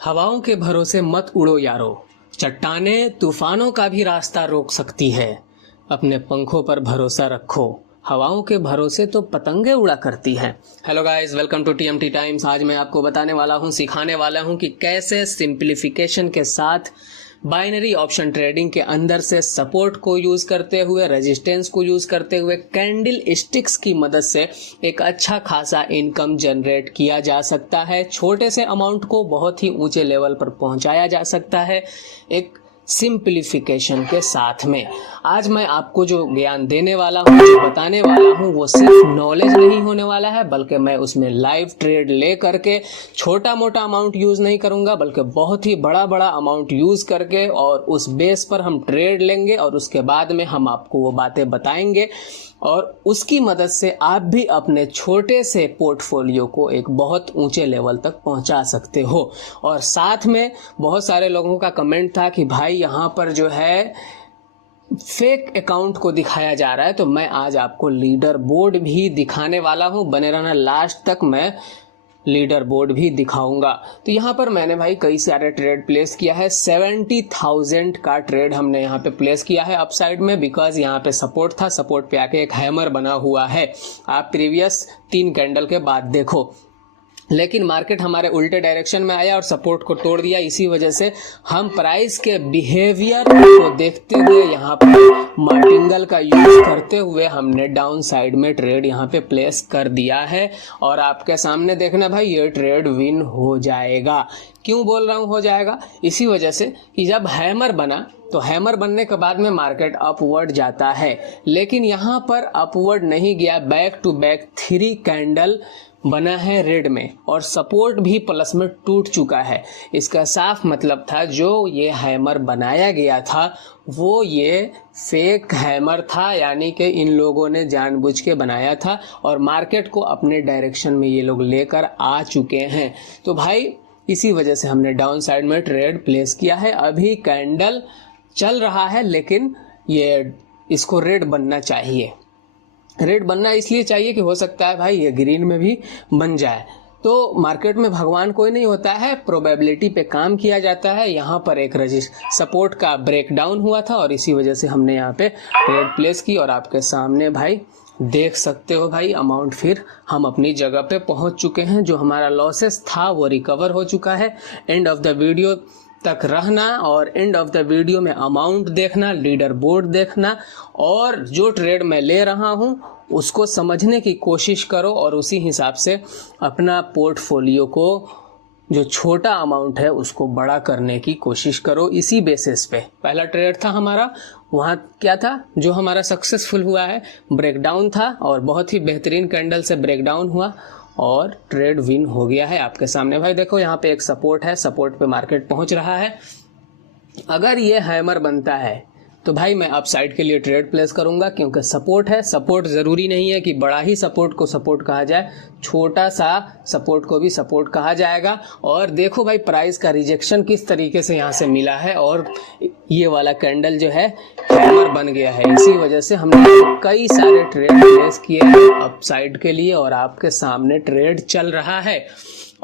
हवाओं के भरोसे मत उड़ो यारो। चट्टानें तूफानों का भी रास्ता रोक सकती है। अपने पंखों पर भरोसा रखो। हवाओं के भरोसे तो पतंगे उड़ा करती हैं। Hello guys, welcome to TMT Times. आज मैं आपको बताने वाला हूं, सिखाने वाला हूं कि कैसे सिंप्लीफिकेशन के साथ बाइनरी ऑप्शन ट्रेडिंग के अंदर से सपोर्ट को यूज करते हुए, रेजिस्टेंस को यूज करते हुए, कैंडल स्टिक्स की मदद से एक अच्छा खासा इनकम जनरेट किया जा सकता है। छोटे से अमाउंट को बहुत ही ऊंचे लेवल पर पहुंचाया जा सकता है एक सिंप्लीफिकेशन के साथ में। आज मैं आपको जो ज्ञान देने वाला हूँ, जो बताने वाला हूँ, वो सिर्फ नॉलेज नहीं होने वाला है, बल्कि मैं उसमें लाइव ट्रेड ले करके छोटा मोटा अमाउंट यूज नहीं करूंगा, बल्कि बहुत ही बड़ा बड़ा अमाउंट यूज करके और उस बेस पर हम ट्रेड लेंगे और उसके बाद में हम आपको वो बातें बताएंगे और उसकी मदद से आप भी अपने छोटे से पोर्टफोलियो को एक बहुत ऊंचे लेवल तक पहुंचा सकते हो। और साथ में बहुत सारे लोगों का कमेंट था कि भाई यहाँ पर जो है फेक अकाउंट को दिखाया जा रहा है, तो मैं आज आपको लीडर बोर्ड भी दिखाने वाला हूं। बने रहना लास्ट तक, मैं लीडर बोर्ड भी दिखाऊंगा। तो यहाँ पर मैंने भाई कई सारे ट्रेड प्लेस किया है। 70,000 का ट्रेड हमने यहाँ पे प्लेस किया है अपसाइड में, बिकॉज यहाँ पे सपोर्ट था। सपोर्ट पे आके एक हैमर बना हुआ है। आप प्रीवियस 3 कैंडल के बाद देखो, लेकिन मार्केट हमारे उल्टे डायरेक्शन में आया और सपोर्ट को तोड़ दिया। इसी वजह से हम प्राइस के बिहेवियर को देखते हुए यहाँ पर मार्टिंगल का यूज करते हुए हमने डाउन साइड में ट्रेड यहाँ पे प्लेस कर दिया है। और आपके सामने देखना भाई, ये ट्रेड विन हो जाएगा। क्यों बोल रहा हूँ हो जाएगा? इसी वजह से कि जब हैमर बना तो हैमर बनने के बाद में मार्केट अपवर्ड जाता है, लेकिन यहाँ पर अपवर्ड नहीं गया, बैक टू बैक 3 कैंडल बना है रेड में और सपोर्ट भी प्लस में टूट चुका है। इसका साफ मतलब था जो ये हैमर बनाया गया था वो ये फेक हैमर था, यानी कि इन लोगों ने जानबूझ के बनाया था और मार्केट को अपने डायरेक्शन में ये लोग लेकर आ चुके हैं। तो भाई इसी वजह से हमने डाउन साइड में ट्रेड प्लेस किया है। अभी कैंडल चल रहा है, लेकिन ये इसको रेड बनना चाहिए। रेड बनना इसलिए चाहिए कि हो सकता है भाई ये ग्रीन में भी बन जाए। तो मार्केट में भगवान कोई नहीं होता है, प्रोबेबिलिटी पे काम किया जाता है। यहाँ पर एक सपोर्ट का ब्रेकडाउन हुआ था और इसी वजह से हमने यहाँ पे ट्रेड प्लेस की और आपके सामने भाई देख सकते हो भाई अमाउंट फिर हम अपनी जगह पे पहुंच चुके हैं। जो हमारा लॉसेस था वो रिकवर हो चुका है। एंड ऑफ द वीडियो तक रहना और एंड ऑफ द वीडियो में अमाउंट देखना, लीडर बोर्ड देखना और जो ट्रेड मैं ले रहा हूं उसको समझने की कोशिश करो और उसी हिसाब से अपना पोर्टफोलियो को, जो छोटा अमाउंट है, उसको बड़ा करने की कोशिश करो। इसी बेसिस पे पहला ट्रेड था हमारा, वहाँ क्या था जो हमारा सक्सेसफुल हुआ है, ब्रेकडाउन था और बहुत ही बेहतरीन कैंडल से ब्रेकडाउन हुआ और ट्रेड विन हो गया है आपके सामने। भाई देखो यहाँ पे एक सपोर्ट है, सपोर्ट पे मार्केट पहुंच रहा है। अगर ये हैमर बनता है तो भाई मैं अपसाइड के लिए ट्रेड प्लेस करूंगा, क्योंकि सपोर्ट है। सपोर्ट जरूरी नहीं है कि बड़ा ही सपोर्ट को सपोर्ट कहा जाए, छोटा सा सपोर्ट को भी सपोर्ट कहा जाएगा। और देखो भाई प्राइस का रिजेक्शन किस तरीके से यहाँ से मिला है और ये वाला कैंडल जो है हैमर बन गया है। इसी वजह से हमने कई सारे ट्रेड प्लेस किए हैं अपसाइड के लिए और आपके सामने ट्रेड चल रहा है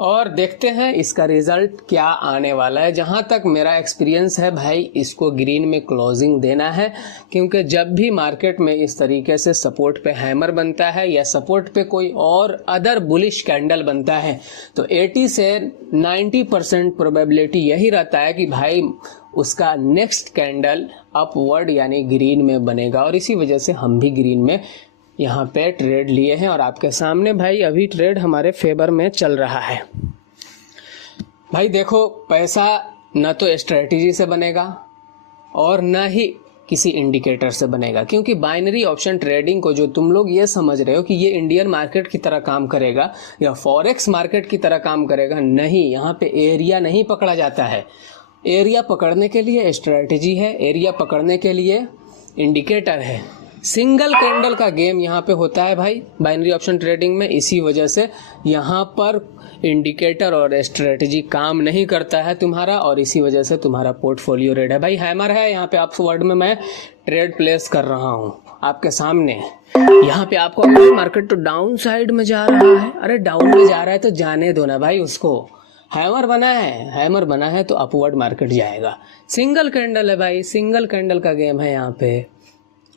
और देखते हैं इसका रिजल्ट क्या आने वाला है। जहां तक मेरा एक्सपीरियंस है भाई, इसको ग्रीन में क्लोजिंग देना है, क्योंकि जब भी मार्केट में इस तरीके से सपोर्ट पे हैमर बनता है या सपोर्ट पे कोई और अदर बुलिश कैंडल बनता है तो 80 से 90% प्रोबेबिलिटी यही रहता है कि भाई उसका नेक्स्ट कैंडल अपवर्ड यानी ग्रीन में बनेगा। और इसी वजह से हम भी ग्रीन में यहाँ पे ट्रेड लिए हैं और आपके सामने भाई अभी ट्रेड हमारे फेवर में चल रहा है। भाई देखो, पैसा न तो स्ट्रेटजी से बनेगा और न ही किसी इंडिकेटर से बनेगा, क्योंकि बाइनरी ऑप्शन ट्रेडिंग को जो तुम लोग ये समझ रहे हो कि ये इंडियन मार्केट की तरह काम करेगा या फॉरेक्स मार्केट की तरह काम करेगा, नहीं। यहाँ पे एरिया नहीं पकड़ा जाता है। एरिया पकड़ने के लिए स्ट्रेटजी है, एरिया पकड़ने के लिए इंडिकेटर है। सिंगल कैंडल का गेम यहाँ पे होता है भाई बाइनरी ऑप्शन ट्रेडिंग में। इसी वजह से यहाँ पर इंडिकेटर और स्ट्रेटजी काम नहीं करता है तुम्हारा और इसी वजह से तुम्हारा पोर्टफोलियो रेड है। भाई हैमर है यहाँ पे, आप वर्ड में मैं ट्रेड प्लेस कर रहा हूँ आपके सामने। यहाँ पे आपको मार्केट तो डाउन साइड में जा रहा है। अरे डाउन में जा रहा है तो जाने दो ना भाई उसको। हैमर बना है तो अपवर्ड मार्केट जाएगा। सिंगल कैंडल है भाई, सिंगल कैंडल का गेम है यहाँ पे।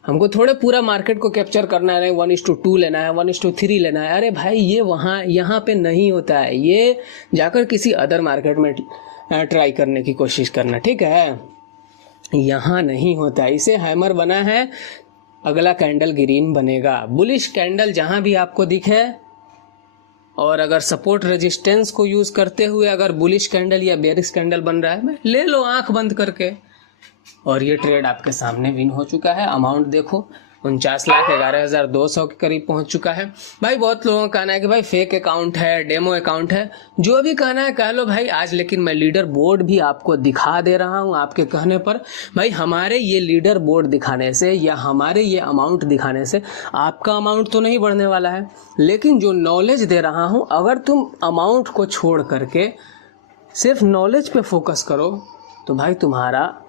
हमको थोड़े पूरा मार्केट को कैप्चर करना है, 1:2 लेना है, 1:3 लेना है। अरे भाई ये यहाँ पे नहीं होता है, ये जाकर किसी अदर मार्केट में ट्राई करने की कोशिश करना, ठीक है। यहाँ नहीं होता है। इसे हैमर बना है, अगला कैंडल ग्रीन बनेगा। बुलिश कैंडल जहाँ भी आपको दिखे और अगर सपोर्ट रेजिस्टेंस को यूज करते हुए अगर बुलिश कैंडल या बेरिश कैंडल बन रहा है, ले लो आंख बंद करके। और ये ट्रेड आपके सामने विन हो चुका है। अमाउंट देखो 49,11,200 के करीब पहुंच चुका है। भाई बहुत लोगों का कहना है कि भाई फेक अकाउंट है, डेमो अकाउंट है, जो भी कहना है कह लो भाई। आज लेकिन मैं लीडर बोर्ड भी आपको दिखा दे रहा हूं आपके कहने पर। भाई हमारे ये लीडर बोर्ड दिखाने से या हमारे ये अमाउंट दिखाने से आपका अमाउंट तो नहीं बढ़ने वाला है, लेकिन जो नॉलेज दे रहा हूं, अगर तुम अमाउंट को छोड़ करके सिर्फ नॉलेज पे फोकस करो तो भाई तुम्हारा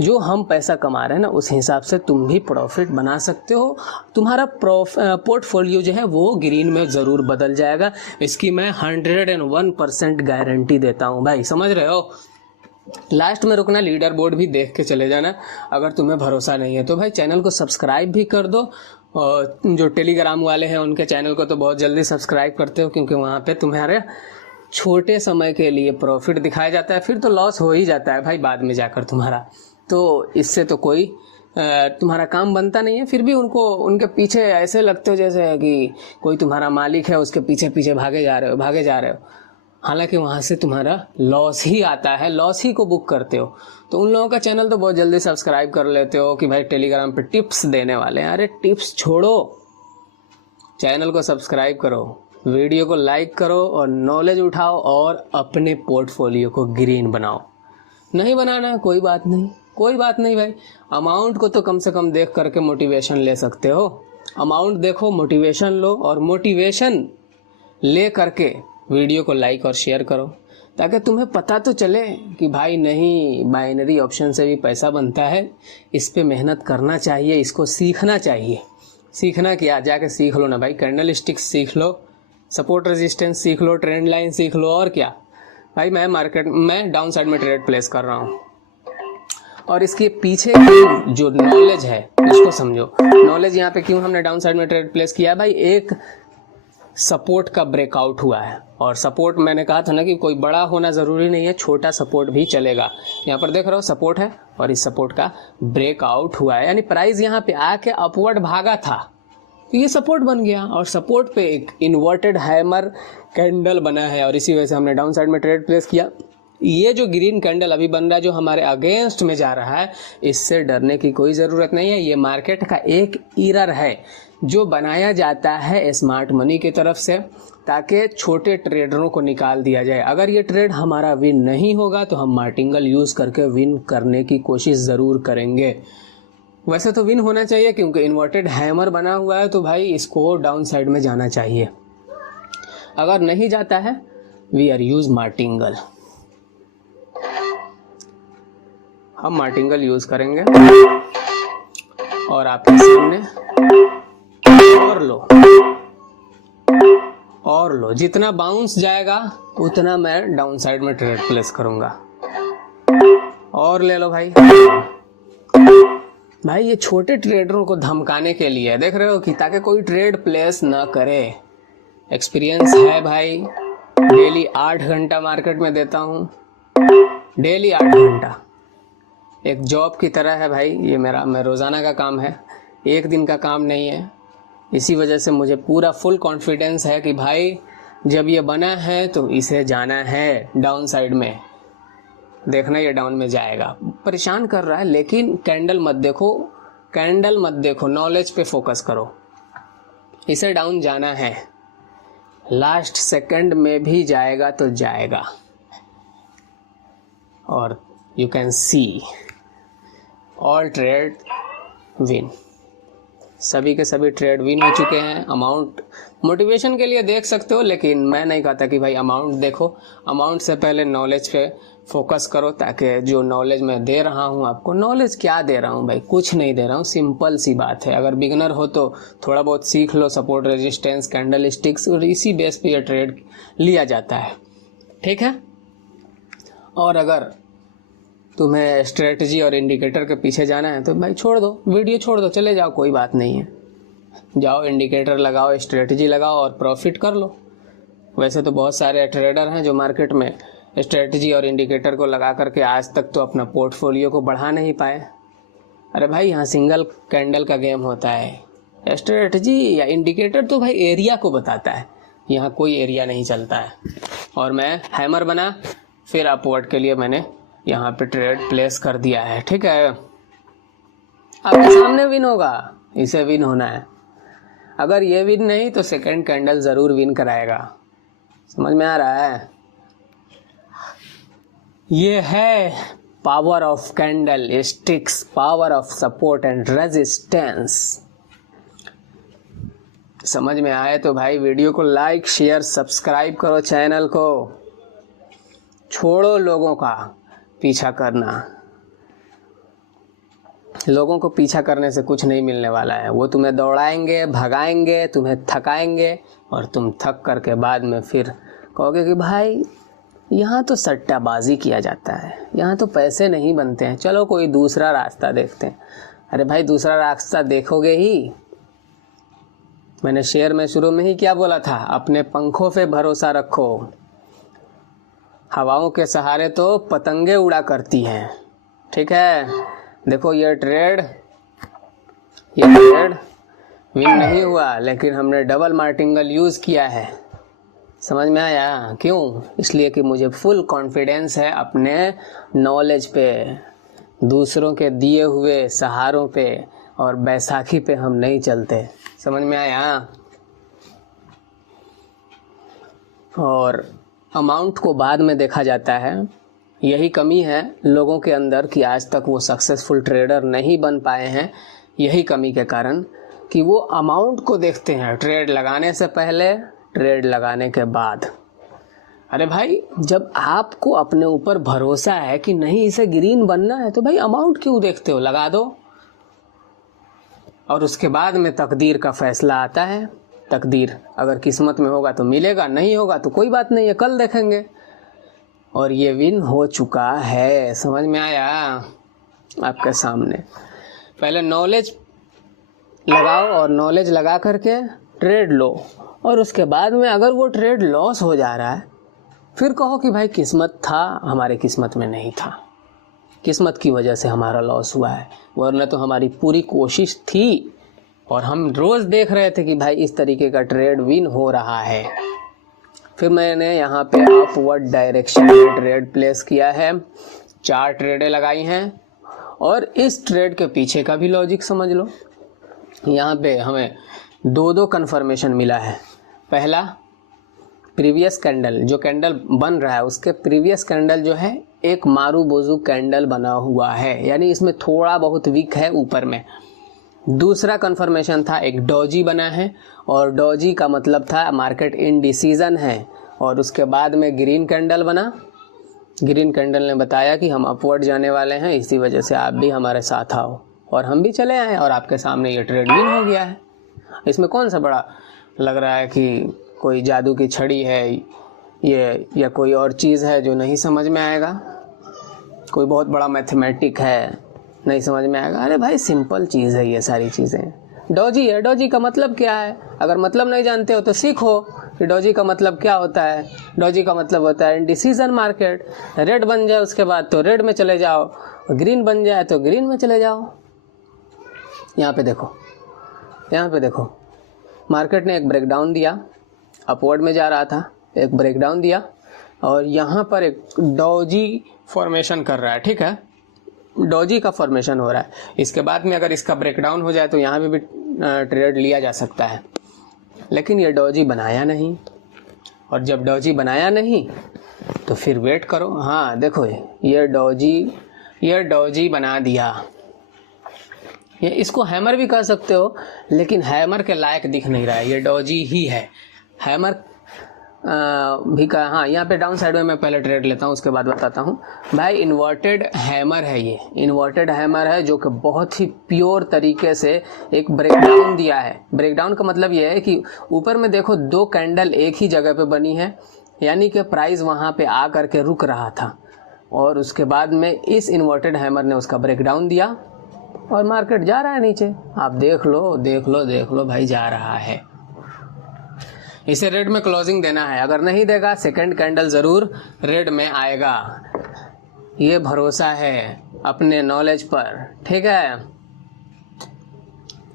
जो हम पैसा कमा रहे हैं ना, उस हिसाब से तुम भी प्रॉफिट बना सकते हो। तुम्हारा पोर्टफोलियो जो है वो ग्रीन में ज़रूर बदल जाएगा। इसकी मैं 101% गारंटी देता हूँ भाई, समझ रहे हो। लास्ट में रुकना, लीडर बोर्ड भी देख के चले जाना। अगर तुम्हें भरोसा नहीं है तो भाई चैनल को सब्सक्राइब भी कर दो। और जो टेलीग्राम वाले हैं उनके चैनल को तो बहुत जल्दी सब्सक्राइब करते हो, क्योंकि वहाँ पर तुम्हारे छोटे समय के लिए प्रॉफिट दिखाया जाता है, फिर तो लॉस हो ही जाता है भाई बाद में जाकर तुम्हारा। तो इससे तो कोई तुम्हारा काम बनता नहीं है। फिर भी उनके पीछे ऐसे लगते हो जैसे कि कोई तुम्हारा मालिक है, उसके पीछे पीछे भागे जा रहे हो। हालांकि वहाँ से तुम्हारा लॉस ही आता है, लॉस ही को बुक करते हो। तो उन लोगों का चैनल तो बहुत जल्दी सब्सक्राइब कर लेते हो कि भाई टेलीग्राम पे टिप्स देने वाले हैं। अरे टिप्स छोड़ो, चैनल को सब्सक्राइब करो, वीडियो को लाइक करो और नॉलेज उठाओ और अपने पोर्टफोलियो को ग्रीन बनाओ। नहीं बनाना कोई बात नहीं भाई। अमाउंट को तो कम से कम देख करके मोटिवेशन ले सकते हो। अमाउंट देखो, मोटिवेशन लो, और मोटिवेशन ले करके वीडियो को लाइक और शेयर करो, ताकि तुम्हें पता तो चले कि भाई नहीं, बाइनरी ऑप्शन से भी पैसा बनता है, इस पे मेहनत करना चाहिए, इसको सीखना चाहिए। सीखना क्या, जाके सीख लो ना भाई। कैंडल स्टिक्स सीख लो, सपोर्ट रेजिस्टेंस सीख लो, ट्रेंड लाइन सीख लो, और क्या भाई। मैं डाउन साइड में ट्रेड प्लेस कर रहा हूँ, और इसके पीछे की जो नॉलेज है उसको समझो। नॉलेज यहाँ पे क्यों हमने डाउन साइड में ट्रेड प्लेस किया भाई, एक सपोर्ट का ब्रेकआउट हुआ है। और सपोर्ट मैंने कहा था ना कि कोई बड़ा होना ज़रूरी नहीं है, छोटा सपोर्ट भी चलेगा। यहाँ पर देख रहे हो सपोर्ट है, और इस सपोर्ट का ब्रेकआउट हुआ है, यानी प्राइस यहाँ पे आके अपवर्ड भागा था, तो ये सपोर्ट बन गया। और सपोर्ट पे एक इन्वर्टेड हैमर कैंडल बना है, और इसी वजह से हमने डाउन साइड में ट्रेड प्लेस किया। ये जो ग्रीन कैंडल अभी बन रहा है, जो हमारे अगेंस्ट में जा रहा है, इससे डरने की कोई ज़रूरत नहीं है। ये मार्केट का एक एरर है जो बनाया जाता है स्मार्ट मनी की तरफ से, ताकि छोटे ट्रेडरों को निकाल दिया जाए। अगर ये ट्रेड हमारा विन नहीं होगा तो हम मार्टिंगल यूज़ करके विन करने की कोशिश ज़रूर करेंगे। वैसे तो विन होना चाहिए, क्योंकि इन्वर्टेड हैमर बना हुआ है, तो भाई इसको डाउन साइड में जाना चाहिए। अगर नहीं जाता है, वी आर यूज मार्टिंगल, हम मार्टिंगल यूज करेंगे। और आपके सामने और लो, जितना बाउंस जाएगा उतना मैं डाउन साइड में ट्रेड प्लेस करूंगा। और ले लो भाई। ये छोटे ट्रेडरों को धमकाने के लिए, देख रहे हो, कि ताकि कोई ट्रेड प्लेस ना करे। एक्सपीरियंस है भाई, डेली 8 घंटा मार्केट में देता हूँ, डेली 8 घंटा, एक जॉब की तरह है भाई। ये मैं रोज़ाना का काम है, एक दिन का काम नहीं है। इसी वजह से मुझे पूरा फुल कॉन्फिडेंस है कि भाई जब ये बना है तो इसे जाना है डाउन साइड में। देखना ये डाउन में जाएगा, परेशान कर रहा है, लेकिन कैंडल मत देखो, नॉलेज पे फोकस करो। इसे डाउन जाना है, लास्ट सेकंड में भी जाएगा तो जाएगा। और you can see all trade win, सभी के सभी ट्रेड विन हो चुके हैं। अमाउंट मोटिवेशन के लिए देख सकते हो, लेकिन मैं नहीं कहता कि भाई अमाउंट देखो। अमाउंट से पहले नॉलेज पे फोकस करो, ताकि जो नॉलेज मैं दे रहा हूँ आपको, नॉलेज क्या दे रहा हूँ भाई, कुछ नहीं दे रहा हूँ, सिंपल सी बात है। अगर बिगनर हो तो थोड़ा बहुत सीख लो, सपोर्ट रेजिस्टेंस, कैंडल स्टिक्स, और इसी बेस पे ये ट्रेड लिया जाता है, ठीक है। और अगर तुम्हें स्ट्रेटजी और इंडिकेटर के पीछे जाना है तो भाई छोड़ दो, वीडियो छोड़ दो, चले जाओ, कोई बात नहीं है। जाओ इंडिकेटर लगाओ, स्ट्रेटजी लगाओ और प्रॉफिट कर लो। वैसे तो बहुत सारे ट्रेडर हैं जो मार्केट में स्ट्रेटजी और इंडिकेटर को लगा करके आज तक तो अपना पोर्टफोलियो को बढ़ा नहीं पाए। अरे भाई यहाँ सिंगल कैंडल का गेम होता है। स्ट्रेटजी या इंडिकेटर तो भाई एरिया को बताता है, यहाँ कोई एरिया नहीं चलता है। और मैं हैमर बना, फिर अपवर्ड के लिए मैंने यहाँ पे ट्रेड प्लेस कर दिया है। ठीक है, आपके सामने विन होगा, इसे विन होना है। अगर ये विन नहीं तो सेकंड कैंडल ज़रूर विन कराएगा। समझ में आ रहा है? ये है power of candle sticks, power of support and resistance. समझ में आए तो भाई वीडियो को लाइक शेयर सब्सक्राइब करो चैनल को। छोड़ो लोगों का पीछा करना, लोगों को पीछा करने से कुछ नहीं मिलने वाला है। वो तुम्हें दौड़ाएंगे, भगाएंगे, तुम्हें थकाएंगे और तुम थक करके बाद में फिर कहोगे कि भाई यहाँ तो सट्टाबाजी किया जाता है, यहाँ तो पैसे नहीं बनते हैं, चलो कोई दूसरा रास्ता देखते हैं। अरे भाई दूसरा रास्ता देखोगे ही। मैंने शेर में शुरू में ही क्या बोला था, अपने पंखों पे भरोसा रखो, हवाओं के सहारे तो पतंगे उड़ा करती हैं। ठीक है, देखो ये ट्रेड विन नहीं हुआ, लेकिन हमने डबल मार्टिंगल यूज़ किया है। समझ में आया? क्यों? इसलिए कि मुझे फुल कॉन्फिडेंस है अपने नॉलेज पे, दूसरों के दिए हुए सहारों पे, और बैसाखी पे हम नहीं चलते। समझ में आया? और अमाउंट को बाद में देखा जाता है। यही कमी है लोगों के अंदर कि आज तक वो सक्सेसफुल ट्रेडर नहीं बन पाए हैं। यही कमी के कारण कि वो अमाउंट को देखते हैं, ट्रेड लगाने से पहले, ट्रेड लगाने के बाद। अरे भाई जब आपको अपने ऊपर भरोसा है कि नहीं इसे ग्रीन बनना है तो भाई अमाउंट क्यों देखते हो, लगा दो। और उसके बाद में तकदीर का फैसला आता है। तकदीर अगर किस्मत में होगा तो मिलेगा, नहीं होगा तो कोई बात नहीं है, कल देखेंगे। और ये विन हो चुका है। समझ में आया? आपके सामने पहले नॉलेज लगाओ और नॉलेज लगा करके ट्रेड लो, और उसके बाद में अगर वो ट्रेड लॉस हो जा रहा है फिर कहो कि भाई किस्मत था, हमारे किस्मत में नहीं था, किस्मत की वजह से हमारा लॉस हुआ है, वरना तो हमारी पूरी कोशिश थी और हम रोज़ देख रहे थे कि भाई इस तरीके का ट्रेड विन हो रहा है। फिर मैंने यहाँ पे अपवर्ड डायरेक्शन में ट्रेड प्लेस किया है, 4 ट्रेडें लगाई हैं, और इस ट्रेड के पीछे का भी लॉजिक समझ लो। यहाँ पे हमें 2 कन्फर्मेशन मिला है। पहला, प्रीवियस कैंडल, जो कैंडल बन रहा है उसके प्रीवियस कैंडल जो है एक मारूबोजू कैंडल बना हुआ है, यानी इसमें थोड़ा बहुत वीक है ऊपर में। दूसरा कन्फर्मेशन था एक डॉजी बना है, और डॉजी का मतलब था मार्केट इनडिसीजन है। और उसके बाद में ग्रीन कैंडल बना। ग्रीन कैंडल ने बताया कि हम अपवर्ड जाने वाले हैं, इसी वजह से आप भी हमारे साथ आओ, और हम भी चले आए और आपके सामने ये ट्रेड विन हो गया है। इसमें कौन सा बड़ा लग रहा है कि कोई जादू की छड़ी है ये, या कोई और चीज़ है जो नहीं समझ में आएगा, कोई बहुत बड़ा मैथमेटिक है नहीं समझ में आएगा। अरे भाई सिंपल चीज़ है ये सारी चीज़ें। डॉजी है, डॉजी का मतलब क्या है? अगर मतलब नहीं जानते हो तो सीखो कि डॉजी का मतलब क्या होता है। डॉजी का मतलब होता है इंडिसीजन मार्केट। रेड बन जाए उसके बाद तो रेड में चले जाओ, ग्रीन बन जाए तो ग्रीन में चले जाओ। यहाँ पे देखो, यहाँ पे देखो, मार्केट ने एक ब्रेकडाउन दिया, अपवर्ड में जा रहा था, एक ब्रेकडाउन दिया, और यहाँ पर एक डॉजी फॉर्मेशन कर रहा है। ठीक है, डॉजी का फॉर्मेशन हो रहा है। इसके बाद में अगर इसका ब्रेकडाउन हो जाए तो यहाँ पे भी ट्रेड लिया जा सकता है, लेकिन ये डॉजी बनाया नहीं। और जब डॉजी बनाया नहीं तो फिर वेट करो। हाँ देखो, ये डॉजी बना दिया। ये इसको हैमर भी कह सकते हो, लेकिन हैमर के लायक दिख नहीं रहा है, ये डॉजी ही है। हैमर भी कहा। हाँ, यहाँ पे डाउन साइड में मैं पहले ट्रेड लेता हूँ, उसके बाद बताता हूँ। भाई इन्वर्टेड हैमर है, ये इन्वर्टेड हैमर है जो कि बहुत ही प्योर तरीके से एक ब्रेकडाउन दिया है। ब्रेकडाउन का मतलब ये है कि ऊपर में देखो 2 कैंडल एक ही जगह पे बनी है, यानी कि प्राइस वहाँ पे आ करके रुक रहा था। और उसके बाद में इस इन्वर्टेड हैमर ने उसका ब्रेकडाउन दिया और मार्केट जा रहा है नीचे। आप देख लो देख लो देख लो भाई, जा रहा है। इसे रेड में क्लोजिंग देना है, अगर नहीं देगा सेकंड कैंडल ज़रूर रेड में आएगा। ये भरोसा है अपने नॉलेज पर, ठीक है।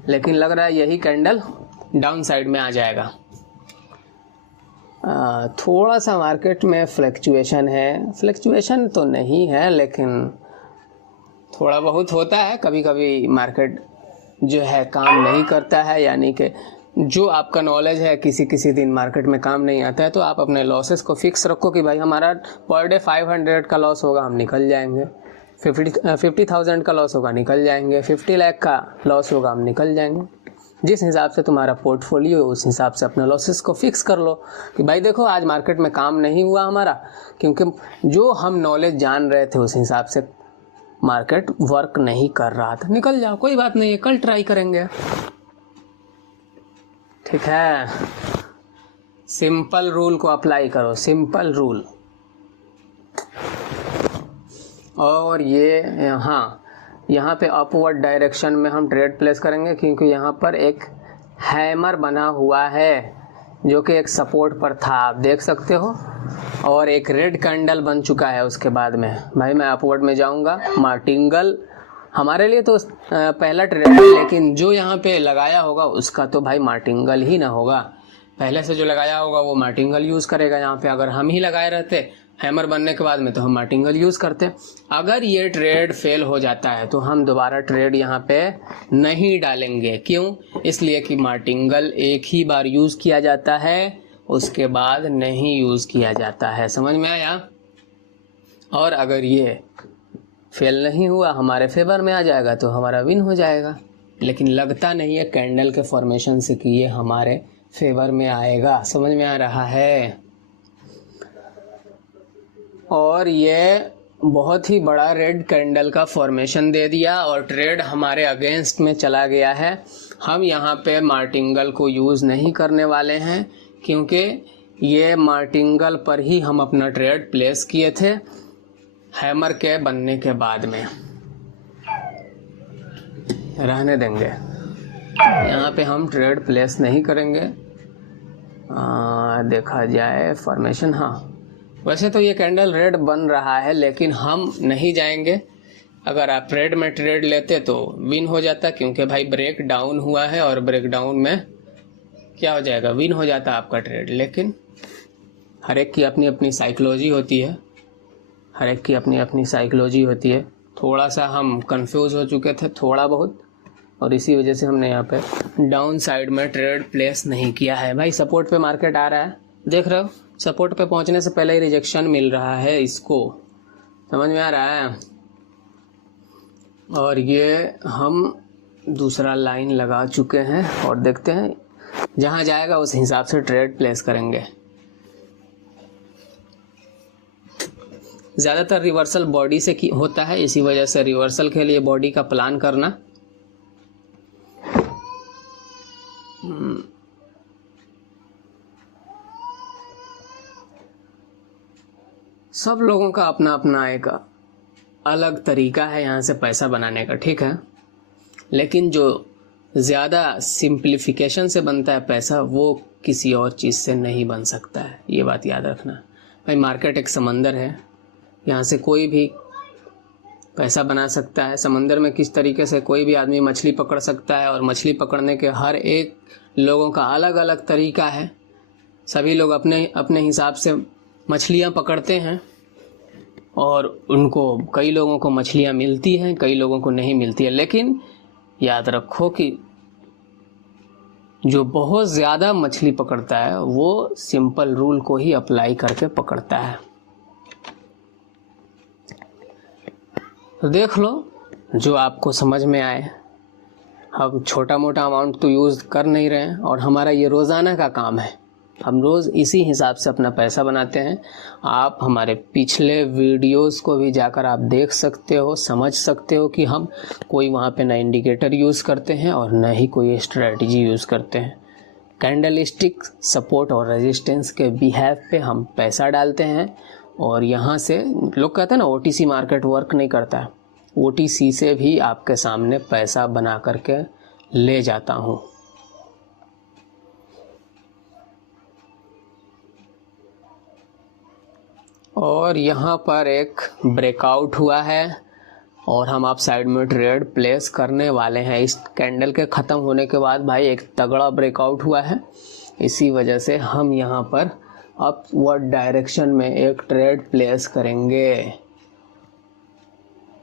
लेकिन लग रहा है यही कैंडल डाउन साइड में आ जाएगा। थोड़ा सा मार्केट में फ्लक्चुएशन है, फ्लक्चुएशन तो नहीं है लेकिन थोड़ा बहुत होता है। कभी कभी मार्केट जो है काम नहीं करता है, यानी कि जो आपका नॉलेज है किसी किसी दिन मार्केट में काम नहीं आता है, तो आप अपने लॉसेस को फिक्स रखो कि भाई हमारा पर डे 500 का लॉस होगा, हम निकल जाएंगे। 50,000 का लॉस होगा, निकल जाएंगे। 50 लाख का लॉस होगा, हम निकल जाएंगे। जिस हिसाब से तुम्हारा पोर्टफोलियो उस हिसाब से अपने लॉसेस को फिक्स कर लो कि भाई देखो आज मार्केट में काम नहीं हुआ हमारा, क्योंकि जो हम नॉलेज जान रहे थे उस हिसाब से मार्केट वर्क नहीं कर रहा था। निकल जाओ, कोई बात नहीं है, कल ट्राई करेंगे, ठीक है। सिंपल रूल को अप्लाई करो, सिंपल रूल। और ये यहाँ पे अपवर्ड डायरेक्शन में हम ट्रेड प्लेस करेंगे, क्योंकि यहाँ पर एक हैमर बना हुआ है जो कि एक सपोर्ट पर था, आप देख सकते हो। और एक रेड कैंडल बन चुका है उसके बाद में। भाई मैं अपवर्ड में जाऊँगा। मार्टिंगल हमारे लिए तो पहला ट्रेड है, लेकिन जो यहाँ पे लगाया होगा उसका तो भाई मार्टिंगल ही ना होगा। पहले से जो लगाया होगा वो मार्टिंगल यूज़ करेगा यहाँ पे। अगर हम ही लगाए रहते हैमर बनने के बाद में तो हम मार्टिंगल यूज़ करते। अगर ये ट्रेड फेल हो जाता है तो हम दोबारा ट्रेड यहाँ पे नहीं डालेंगे। क्यों? इसलिए कि मार्टिंगल एक ही बार यूज़ किया जाता है, उसके बाद नहीं यूज़ किया जाता है। समझ में आया? और अगर ये फेल नहीं हुआ, हमारे फेवर में आ जाएगा तो हमारा विन हो जाएगा। लेकिन लगता नहीं है कैंडल के फॉर्मेशन से कि ये हमारे फेवर में आएगा। समझ में आ रहा है? और ये बहुत ही बड़ा रेड कैंडल का फॉर्मेशन दे दिया और ट्रेड हमारे अगेंस्ट में चला गया है। हम यहाँ पे मार्टिंगल को यूज़ नहीं करने वाले हैं, क्योंकि ये मार्टिंगल पर ही हम अपना ट्रेड प्लेस किए थे हैमर के बनने के बाद में। रहने देंगे, यहाँ पे हम ट्रेड प्लेस नहीं करेंगे। देखा जाए फॉर्मेशन, हाँ वैसे तो ये कैंडल रेड बन रहा है, लेकिन हम नहीं जाएंगे। अगर आप रेड में ट्रेड लेते तो विन हो जाता, क्योंकि भाई ब्रेक डाउन हुआ है और ब्रेक डाउन में क्या हो जाएगा, विन हो जाता आपका ट्रेड। लेकिन हर एक की अपनी अपनी साइकोलॉजी होती है, हर एक की अपनी अपनी साइकोलॉजी होती है। थोड़ा सा हम कंफ्यूज हो चुके थे, थोड़ा बहुत, और इसी वजह से हमने यहाँ पे डाउन साइड में ट्रेड प्लेस नहीं किया है। भाई सपोर्ट पे मार्केट आ रहा है, देख रहे हो? सपोर्ट पे पहुंचने से पहले ही रिजेक्शन मिल रहा है इसको। समझ में आ रहा है? और ये हम दूसरा लाइन लगा चुके हैं और देखते हैं जहां जाएगा उस हिसाब से ट्रेड प्लेस करेंगे। ज़्यादातर रिवर्सल बॉडी से होता है, इसी वजह से रिवर्सल के लिए बॉडी का प्लान करना। सब लोगों का अपना अपना एक अलग तरीका है यहाँ से पैसा बनाने का, ठीक है। लेकिन जो ज़्यादा सिंप्लीफिकेशन से बनता है पैसा, वो किसी और चीज़ से नहीं बन सकता है। ये बात याद रखना भाई। मार्केट एक समंदर है, यहाँ से कोई भी पैसा बना सकता है। समंदर में किस तरीके से कोई भी आदमी मछली पकड़ सकता है, और मछली पकड़ने के हर एक लोगों का अलग अलग तरीका है। सभी लोग अपने अपने हिसाब से मछलियाँ पकड़ते हैं, और उनको कई लोगों को मछलियाँ मिलती हैं, कई लोगों को नहीं मिलती है। लेकिन याद रखो कि जो बहुत ज़्यादा मछली पकड़ता है वो सिंपल रूल को ही अप्लाई करके पकड़ता है। तो देख लो जो आपको समझ में आए। हम छोटा मोटा अमाउंट तो यूज़ कर नहीं रहे हैं, और हमारा ये रोज़ाना का काम है। हम रोज़ इसी हिसाब से अपना पैसा बनाते हैं। आप हमारे पिछले वीडियोस को भी जाकर आप देख सकते हो, समझ सकते हो कि हम कोई वहाँ पे ना इंडिकेटर यूज़ करते हैं और ना ही कोई स्ट्रेटजी यूज़ करते हैं। कैंडलस्टिक सपोर्ट और रेजिस्टेंस के बिहेव पे हम पैसा डालते हैं, और यहाँ से लोग कहते हैं ना OTC मार्केट वर्क नहीं करता है, OTC से भी आपके सामने पैसा बना करके ले जाता हूँ। और यहाँ पर एक ब्रेकआउट हुआ है और हम आप साइड में ट्रेड प्लेस करने वाले हैं। इस कैंडल के ख़त्म होने के बाद भाई एक तगड़ा ब्रेकआउट हुआ है, इसी वजह से हम यहाँ पर अपवर्ड डायरेक्शन में एक ट्रेड प्लेस करेंगे।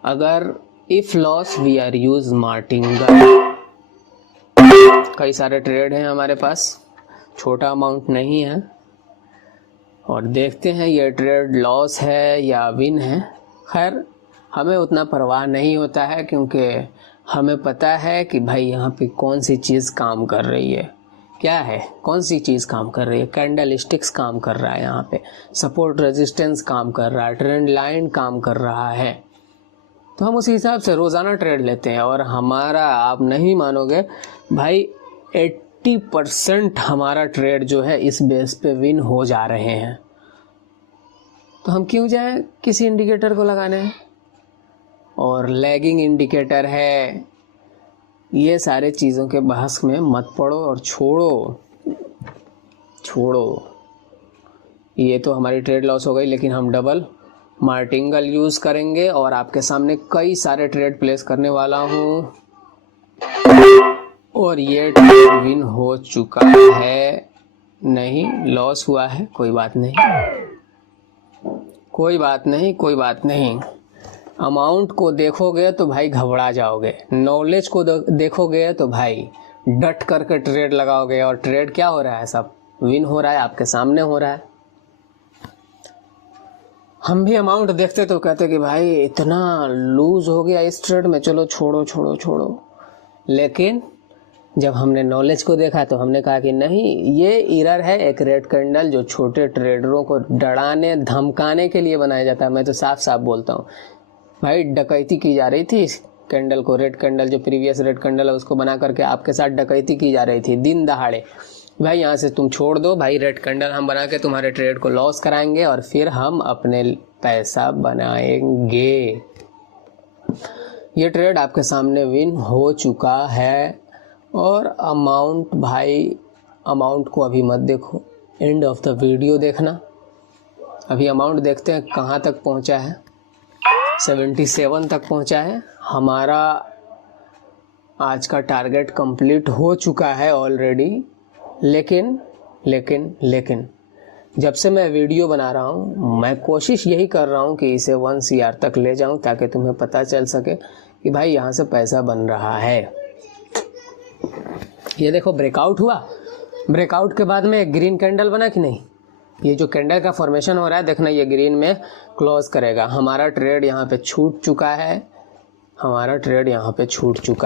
अगर if loss we are use martingale. कई सारे ट्रेड हैं हमारे पास, छोटा अमाउंट नहीं है, और देखते हैं ये ट्रेड लॉस है या विन है। खैर हमें उतना परवाह नहीं होता है, क्योंकि हमें पता है कि भाई यहाँ पे कौन सी चीज़ काम कर रही है। क्या है, कौन सी चीज़ काम कर रही है? कैंडल स्टिक्स काम कर रहा है, यहाँ पे सपोर्ट रेजिस्टेंस काम कर रहा है, ट्रेंड लाइन काम कर रहा है। तो हम उसी हिसाब से रोज़ाना ट्रेड लेते हैं, और हमारा, आप नहीं मानोगे भाई, 80% हमारा ट्रेड जो है इस बेस पे विन हो जा रहे हैं। तो हम क्यों जाएं किसी इंडिकेटर को लगाने? और लैगिंग इंडिकेटर है, ये सारे चीज़ों के बहस में मत पड़ो और छोड़ो। ये तो हमारी ट्रेड लॉस हो गई, लेकिन हम डबल मार्टिंगल यूज़ करेंगे और आपके सामने कई सारे ट्रेड प्लेस करने वाला हूँ। और ये ट्रेड विन हो चुका है, नहीं लॉस हुआ है, कोई बात नहीं। अमाउंट को देखोगे तो भाई घबरा जाओगे, नॉलेज को देखोगे तो भाई डट करके ट्रेड लगाओगे, और ट्रेड क्या हो रहा है, सब विन हो रहा है, आपके सामने हो रहा है। हम भी अमाउंट देखते तो कहते कि भाई इतना लूज हो गया इस ट्रेड में, चलो छोड़ो। लेकिन जब हमने नॉलेज को देखा तो हमने कहा कि नहीं, ये एरर है, एक रेड कैंडल जो छोटे ट्रेडरों को डराने धमकाने के लिए बनाया जाता है। मैं तो साफ बोलता हूँ भाई, डकैती की जा रही थी इस कैंडल को, रेड कैंडल जो प्रीवियस रेड कैंडल है उसको बना करके आपके साथ डकैती की जा रही थी दिन दहाड़े। भाई यहाँ से तुम छोड़ दो भाई, रेड कैंडल हम बना के तुम्हारे ट्रेड को लॉस कराएंगे और फिर हम अपने पैसा बनाएंगे। ये ट्रेड आपके सामने विन हो चुका है। और अमाउंट, भाई अमाउंट को अभी मत देखो, एंड ऑफ द वीडियो देखना। अभी अमाउंट देखते हैं कहाँ तक पहुँचा है, 77 तक पहुँचा है। हमारा आज का टारगेट कंप्लीट हो चुका है ऑलरेडी। लेकिन जब से मैं वीडियो बना रहा हूँ, मैं कोशिश यही कर रहा हूँ कि इसे 1 CR तक ले जाऊँ, ताकि तुम्हें पता चल सके कि भाई यहाँ से पैसा बन रहा है। ये देखो ब्रेकआउट हुआ, ब्रेकआउट के बाद में एक ग्रीन कैंडल बना कि नहीं, ये जो कैंडल का फॉर्मेशन हो रहा है देखना, ये ग्रीन में क्लोज करेगा। हमारा ट्रेड यहाँ पे छूट चुका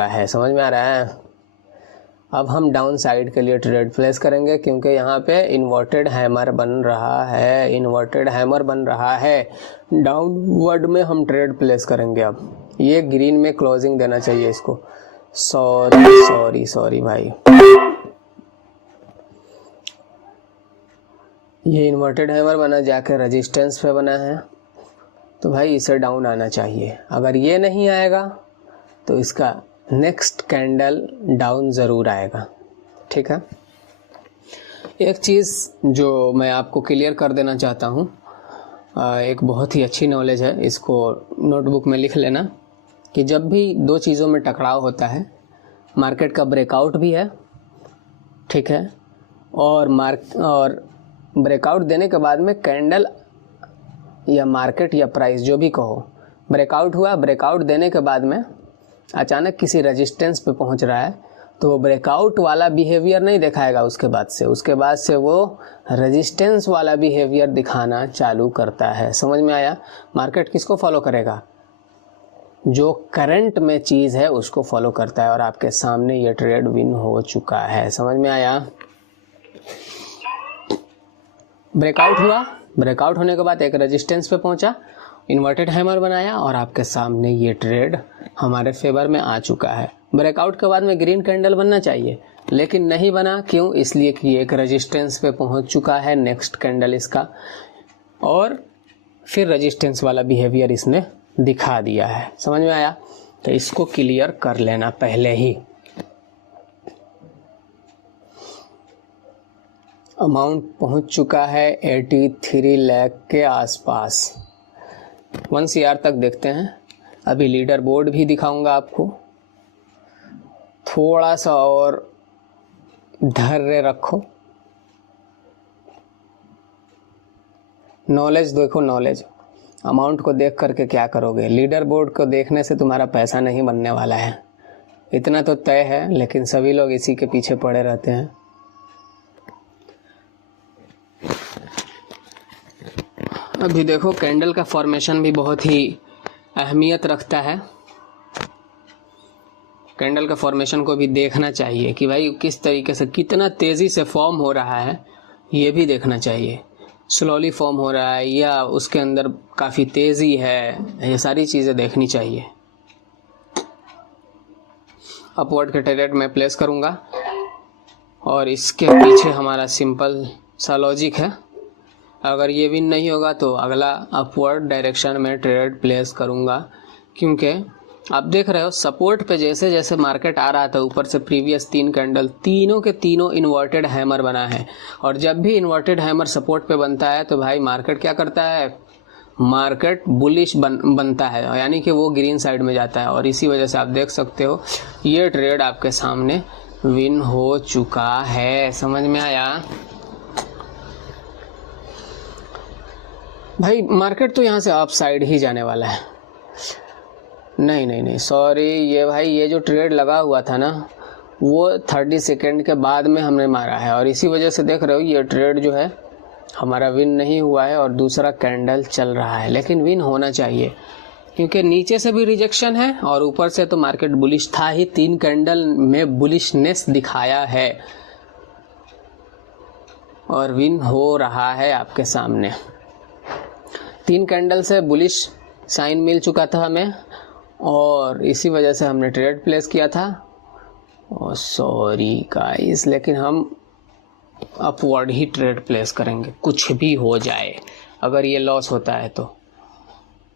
है, समझ में आ रहा है? अब हम डाउन साइड के लिए ट्रेड प्लेस करेंगे, क्योंकि यहाँ पे इन्वर्टेड हैमर बन रहा है। डाउनवर्ड में हम ट्रेड प्लेस करेंगे। अब ये ग्रीन में क्लोजिंग देना चाहिए इसको। सॉरी भाई, ये इन्वर्टेड हैमर बना, जाके रेजिस्टेंस पे बना है, तो भाई इसे डाउन आना चाहिए। अगर ये नहीं आएगा तो इसका नेक्स्ट कैंडल डाउन ज़रूर आएगा, ठीक है। एक चीज़ जो मैं आपको क्लियर कर देना चाहता हूँ, एक बहुत ही अच्छी नॉलेज है, इसको नोटबुक में लिख लेना, कि जब भी दो चीज़ों में टकराव होता है, मार्केट का ब्रेकआउट भी है, ठीक है, और ब्रेकआउट देने के बाद में कैंडल या मार्केट या प्राइस जो भी कहो, ब्रेकआउट हुआ, ब्रेकआउट देने के बाद में अचानक किसी रेजिस्टेंस पे पहुंच रहा है, तो वो ब्रेकआउट वाला बिहेवियर नहीं दिखाएगा। उसके बाद से वो रेजिस्टेंस वाला बिहेवियर दिखाना चालू करता है। समझ में आया? मार्केट किसको फॉलो करेगा? जो करंट में चीज़ है उसको फॉलो करता है, और आपके सामने ये ट्रेड विन हो चुका है। समझ में आया? ब्रेकआउट हुआ, ब्रेकआउट होने के बाद एक रेजिस्टेंस पे पहुंचा, इन्वर्टेड हैमर बनाया, और आपके सामने ये ट्रेड हमारे फेवर में आ चुका है। ब्रेकआउट के बाद में ग्रीन कैंडल बनना चाहिए, लेकिन नहीं बना। क्यों? इसलिए कि एक रेजिस्टेंस पे पहुंच चुका है नेक्स्ट कैंडल इसका, और फिर रेजिस्टेंस वाला बिहेवियर इसने दिखा दिया है। समझ में आया? तो इसको क्लियर कर लेना पहले ही। अमाउंट पहुंच चुका है 83 लाख के आसपास। 1 CR तक देखते हैं। अभी लीडर बोर्ड भी दिखाऊंगा आपको। थोड़ा सा और धैर्य रखो। नॉलेज देखो, नॉलेज अमाउंट को देख करके क्या करोगे? लीडर बोर्ड को देखने से तुम्हारा पैसा नहीं बनने वाला है, इतना तो तय है। लेकिन सभी लोग इसी के पीछे पड़े रहते हैं। अभी देखो कैंडल का फॉर्मेशन भी बहुत ही अहमियत रखता है। कैंडल का फॉर्मेशन को भी देखना चाहिए कि भाई किस तरीके से, कितना तेज़ी से फॉर्म हो रहा है, ये भी देखना चाहिए। स्लोली फॉर्म हो रहा है या उसके अंदर काफ़ी तेज़ी है, ये सारी चीज़ें देखनी चाहिए। अपवर्ड के ट्रेड में प्लेस करूँगा और इसके पीछे हमारा सिंपल सा लॉजिक है। अगर ये विन नहीं होगा तो अगला अपवर्ड डायरेक्शन में ट्रेड प्लेस करूँगा, क्योंकि आप देख रहे हो सपोर्ट पे जैसे जैसे मार्केट आ रहा था ऊपर से प्रीवियस 3 कैंडल, तीनों के तीनों इन्वर्टेड हैमर बना है। और जब भी इन्वर्टेड हैमर सपोर्ट पे बनता है तो भाई मार्केट क्या करता है? मार्केट बुलिश बनता है, यानी कि वो ग्रीन साइड में जाता है। और इसी वजह से आप देख सकते हो ये ट्रेड आपके सामने विन हो चुका है। समझ में आया? भाई मार्केट तो यहाँ से अप साइड ही जाने वाला है। नहीं सॉरी, ये भाई ये जो ट्रेड लगा हुआ था ना वो 30 सेकेंड के बाद में हमने मारा है। और इसी वजह से देख रहे हो ये ट्रेड जो है हमारा विन नहीं हुआ है और दूसरा कैंडल चल रहा है। लेकिन विन होना चाहिए, क्योंकि नीचे से भी रिजेक्शन है और ऊपर से तो मार्केट बुलिश था ही। 3 कैंडल में बुलिशनेस दिखाया है और विन हो रहा है आपके सामने। 3 कैंडल से बुलिश साइन मिल चुका था हमें और इसी वजह से हमने ट्रेड प्लेस किया था। और सॉरी गाइस, लेकिन हम अपवर्ड ही ट्रेड प्लेस करेंगे, कुछ भी हो जाए। अगर ये लॉस होता है तो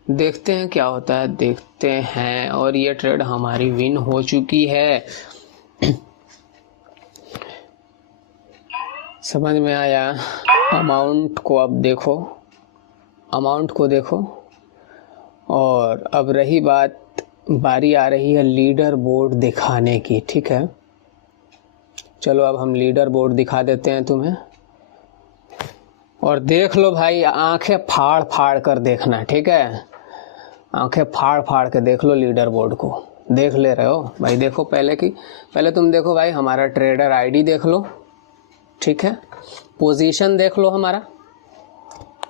देखते हैं क्या होता है, देखते हैं। और ये ट्रेड हमारी विन हो चुकी है। समझ में आया? अमाउंट को अब देखो, अमाउंट को देखो। और अब रही बात, बारी आ रही है लीडर बोर्ड दिखाने की। ठीक है, चलो अब हम लीडर बोर्ड दिखा देते हैं तुम्हें। और देख लो भाई, आंखें फाड़ फाड़ कर देखना, ठीक है? आंखें फाड़ फाड़ के देख लो लीडर बोर्ड को। देख ले रहे हो भाई? देखो पहले तुम देखो भाई, हमारा ट्रेडर आईडी देख लो, ठीक है? पोजीशन देख लो हमारा,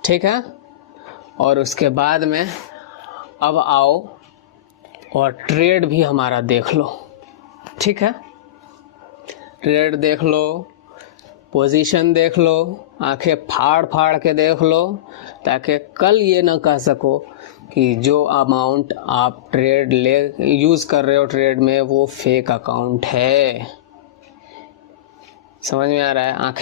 ठीक है? और उसके बाद में अब आओ और ट्रेड भी हमारा देख लो, ठीक है? ट्रेड देख लो, पोजीशन देख लो, आंखें फाड़ फाड़ के देख लो, ताकि कल ये ना कह सको कि जो अमाउंट आप ट्रेड यूज़ कर रहे हो ट्रेड में वो फेक अकाउंट है। समझ में आ रहा है? आंखें